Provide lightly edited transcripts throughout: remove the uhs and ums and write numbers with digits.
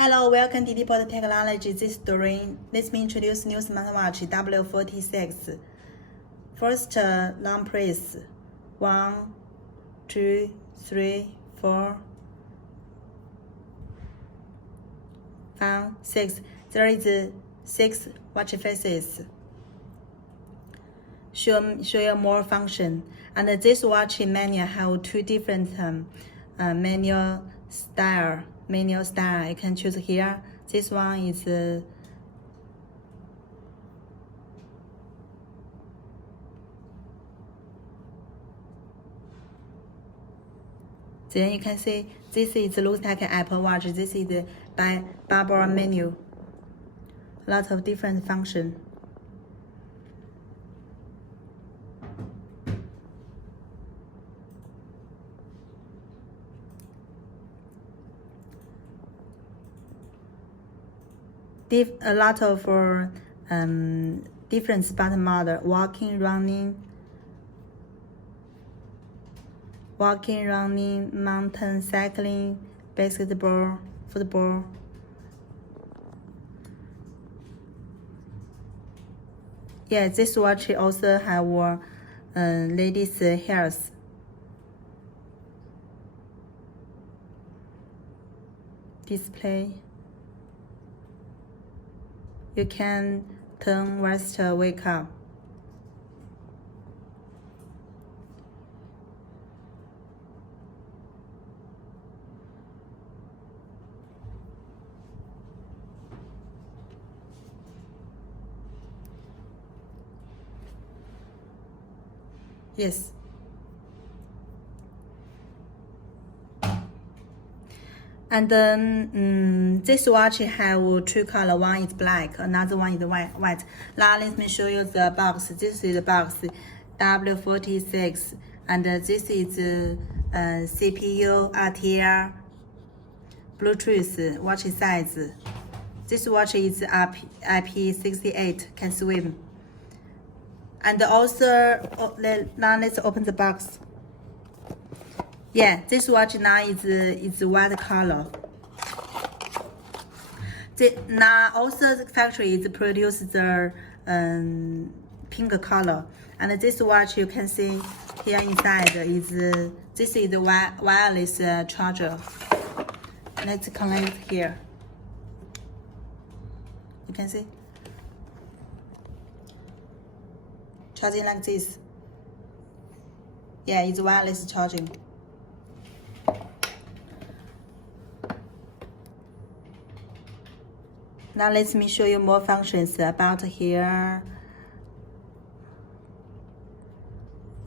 Hello, welcome to Diliberto Technology. This is Doreen. Let me introduce new smartwatch W46. First, long press. 1, 2, 3, 4, 5, 6. There is 6 watch faces. Show you more function. And this watch manual have 2 different manual style. You can choose here. This one is then you can see this is looks like an Apple Watch. This is by bubble menu. Lots of different function. A lot of different sport model: walking, running, mountain cycling, basketball, football. Yeah, this watch also have ladies' hairs. Display. You can turn rest wake up. Yes. And then this watch have 2 colors. One is black, another one is white. Now let me show you the box. This is the box W46, and this is CPU, RTL, Bluetooth, watch size. This watch is IP68, can swim. And also, now let's open the box. Yeah, this watch now is white color. Now also the factory is produce the pink color. And this watch you can see here inside is this is the wireless charger. Let's connect here. You can see charging like this. Yeah, it's wireless charging. Now let me show you more functions about here.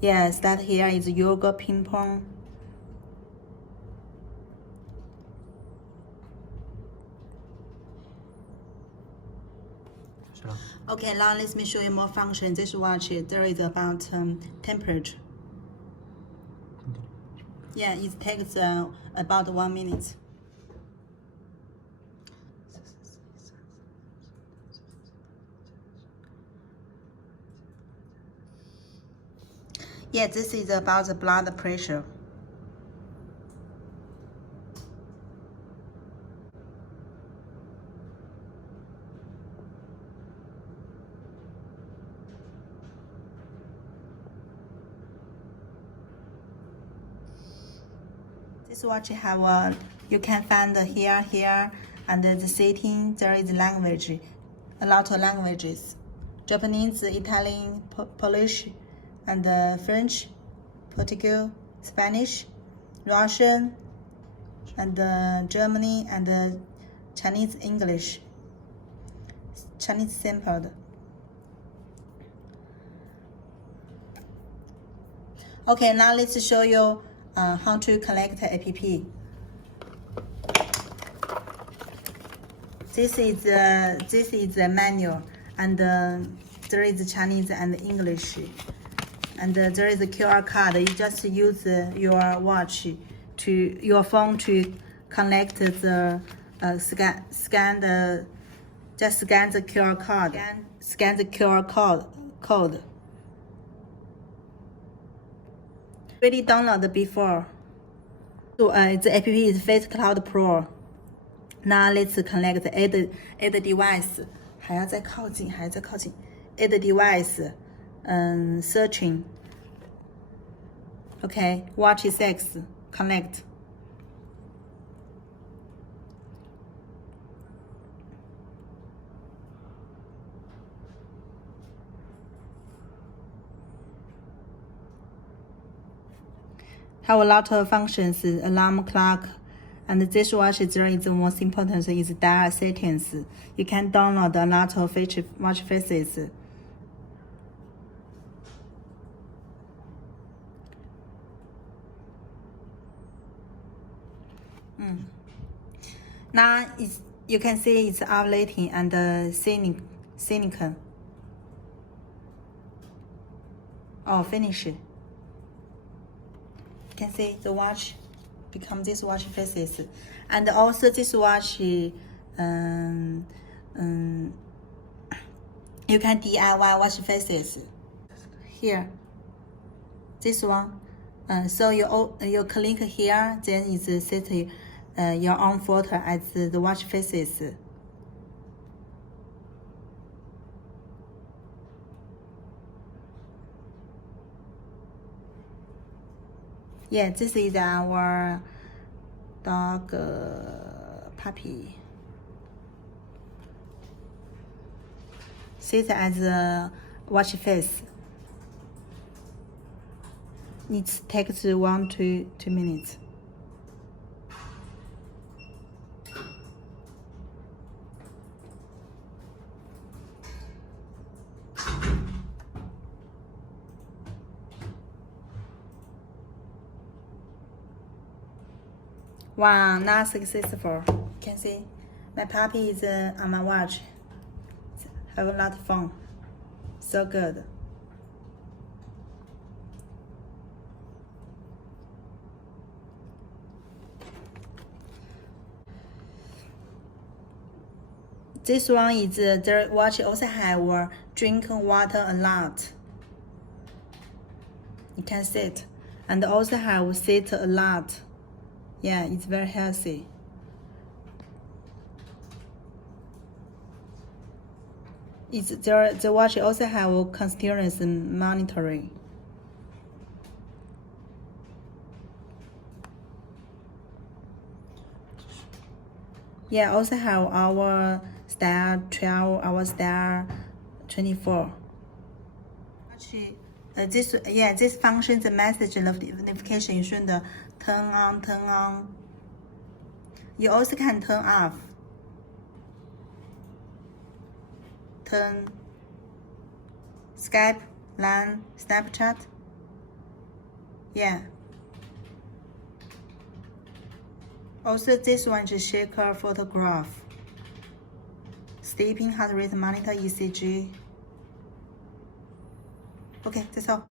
Yes, that here is yoga ping pong. Sure. Okay, now let me show you more functions. This watch, there is about temperature. Yeah, it takes about 1 minute. Yeah, this is about the blood pressure. This watch have you can find here, and the setting there is language, a lot of languages: Japanese, Italian, Polish, and French, Portuguese, Spanish, Russian, and Germany, and Chinese English, Chinese sampled. Okay, now let's show you how to connect app. This is the manual, and there is Chinese and English. And there is a QR code. You just use your watch your phone to connect the scan the QR code. Scan the QR code. Already downloaded before. So the app is Face Cloud Pro. Now let's connect add device. 还要再靠近 add device. Searching. Okay, watch 6 connect. Have a lot of functions, alarm clock, and this watch there is the most important is dial settings. You can download a lot of watch faces. Now you can see it's ovulating and silicon. Oh, finish. You can see the watch become this watch faces, and also this watch you can DIY watch faces here. This one, so you click here, then it's set your own photo as the watch faces. Yeah, this is our dog puppy. Sit as a watch face. It takes 1 to 2 minutes. Wow, not successful. You can see my puppy is on my watch. Have a lot of fun. So good. This one is the watch also have drink water a lot. You can sit, and also have sit a lot. Yeah, it's very healthy. The watch also have continuous monitoring. Yeah, also have our style 12, our style 24. Actually, this function the message notification you should turn on. You also can turn off. Turn Skype, LAN, Snapchat. Yeah. Also, this one is shaker photograph. Sleeping heart rate monitor ECG. Okay, that's all.